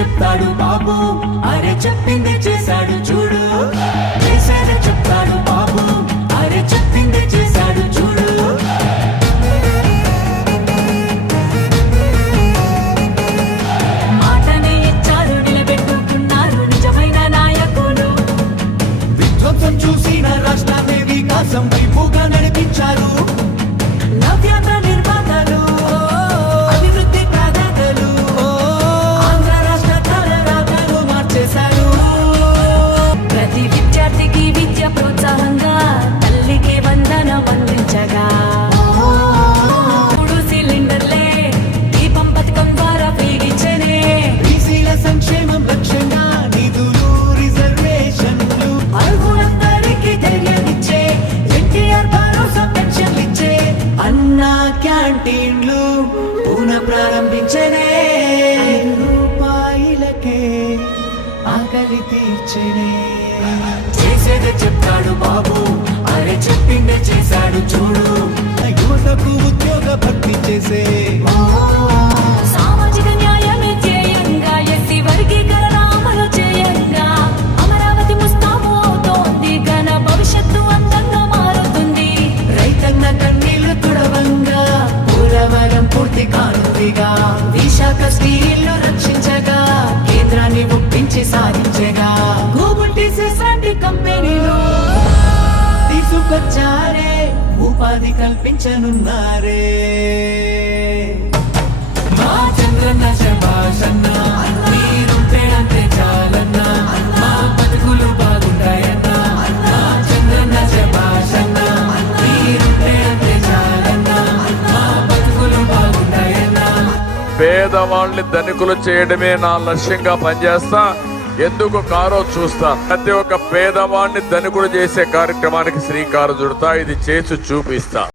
చెప్తాడు బాబు. అరే చెప్పింది చేశాడు చూడు. చేశాడు చెప్తాడు బాబు. అరే చెప్పింది చేశాడు చూడు. మాటనే ఇచ్చారు నిలబెట్టుకున్నారు నిజమైన నాయకులు. విధ్వంసం చూసిన రాష్ట్రాన్ని వికాసం క్యాంటీన్లు పునః ప్రారంభించనే. రూపాయలకే ఆకలి తీర్చనే. విశాఖ స్టీల్ను రక్షించగా కేంద్రాన్ని ఒప్పించి సాధించగా. గోబుల్ లాంటి కంపెనీలు. తీసుకొచ్చారే ఉపాధి కల్పించనున్నారే. పేదవాళ్ళని ధనికులు చేయడమే నా లక్ష్యంగా పనిచేస్తా. ఎందుకు కారో చూస్తా. ప్రతి ఒక్క పేదవాడిని ధనికుడు చేసే కార్యక్రమానికి శ్రీకారం చుడతా. ఇది చేసి చూపిస్తా.